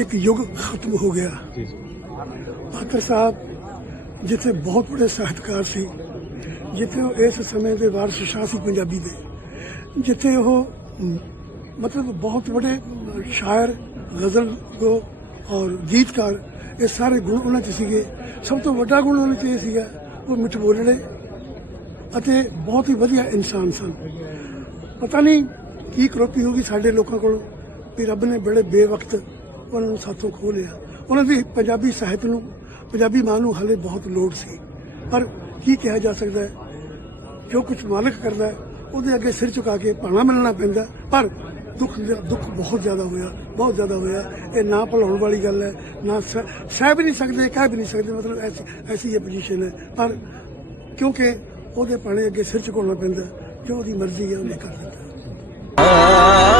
ਇੱਕ ਯੁੱਗ ਖਤਮ ਹੋ ਗਿਆ। ਪਾਤਰ ਸਾਹਿਬ ਜਿੱਥੇ ਬਹੁਤ ਬੜੇ ਸਾਹਿਤਕਾਰ ਸੀ ਜਿੱਥੇ ਉਹ ਇਸ ਸਮੇਂ ਦੇ ਵਾਰਸ ਸ਼ਾਹ ਸੀ ਪੰਜਾਬੀ ਦੇ ਜਿੱਥੇ ਉਹ ਮਤਲਬ ਬਹੁਤ ਬੜੇ ਸ਼ਾਇਰ ਗਜ਼ਲ ਗੋ ਔਰ ਗੀਤਕਾਰ ਇਹ ਸਾਰੇ ਗੁਣ ਉਹਨਾਂ 'ਚ ਸੀਗੇ। ਸਭ ਤੋਂ ਵੱਡਾ ਗੁਣ ਉਹਨਾਂ 'ਚ ਇਹ ਸੀਗਾ ਉਹ ਮਿੱਠ ਬੋਲਣੇ ਅਤੇ ਬਹੁਤ ਹੀ ਵਧੀਆ ਇਨਸਾਨ ਸਨ। ਪਤਾ ਨਹੀਂ ਕੀ ਕਰੋਪੀ ਹੋ ਗਈ ਸਾਡੇ ਲੋਕਾਂ ਕੋਲ ਵੀ ਰੱਬ ਨੇ ਬੜੇ ਬੇਵਕਤ ਉਹਨਾਂ ਨੂੰ ਸਾਥੋਂ ਖੋਹ ਲਿਆ ਉਹਨਾਂ ਦੀ ਪੰਜਾਬੀ ਸਾਹਿਤ ਨੂੰ, ਪੰਜਾਬੀ ਮਾਂ ਨੂੰ ਹਲੇ ਬਹੁਤ ਲੋੜ ਸੀ। ਪਰ ਕੀ ਕਿਹਾ ਜਾ ਸਕਦਾ ਹੈ? ਜੋ ਕੁਝ ਮਾਲਕ ਕਰਦਾ ਹੈ, ਉਹਦੇ ਅੱਗੇ ਸਿਰ ਝੁਕਾ ਕੇ ਭਾਣਾ ਮਿਲਣਾ ਪੈਂਦਾ ਪਰ ਦੁੱਖ ਦੁੱਖ ਬਹੁਤ ਜ਼ਿਆਦਾ ਹੋਇਆ, ਬਹੁਤ ਜ਼ਿਆਦਾ ਹੋਇਆ। ਇਹ ਨਾ ਭੁਲਾਉਣ ਵਾਲੀ ਗੱਲ ਹੈ, ਨਾ ਸ- ਸਹਿ ਵੀ ਨਹੀਂ ਸਕਦੇ, ਕਹਿ ਵੀ ਨਹੀਂ ਸਕਦੇ, ਮਤਲਬ ਐਸੀ ਐਸੀ ਇਹ ਪੋਜੀਸ਼ਨ ਹੈ। ਪਰ ਕਿਉਂਕਿ ਉਹਦੇ ਭਾਣੇ ਅੱਗੇ ਸਿਰ ਝੁਕਾਉਣਾ ਪੈਂਦਾ ਜੋ ਉਹਦੀ ਮਰਜ਼ੀ ਹੈ, ਉਹਨੇ ਕਰ ਦਿੱਤਾ।